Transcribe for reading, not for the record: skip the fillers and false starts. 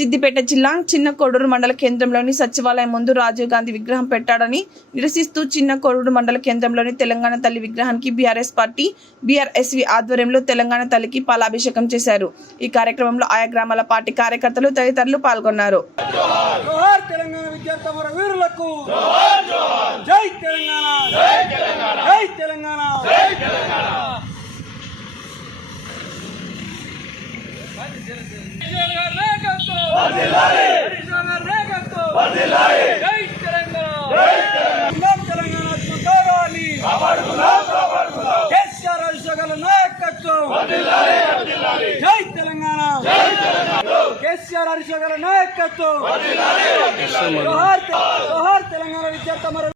సిద్దిపేట జిల్లా చిన్న కోడూరు మండల కేంద్రంలోని సచివాలయం ముందు రాజీవ్ గాంధీ విగ్రహం పెట్టాడని నిరసిస్తూ చిన్న కోడూరు మండల కేంద్రంలోని తెలంగాణ తల్లి విగ్రహానికి బీఆర్ఎస్ పార్టీ బీఆర్ఎస్వి ఆధ్వర్యంలో తెలంగాణ తల్లికి పాలాభిషేకం చేశారు। ఈ కార్యక్రమంలో ఆయా గ్రామాల పార్టీ కార్యకర్తలు తదితరులు పాల్గొన్నారు। కేసీఆర్ హరీష్ గారి నాయకత్వం। జోహార్ తెలంగాణ విద్యార్థి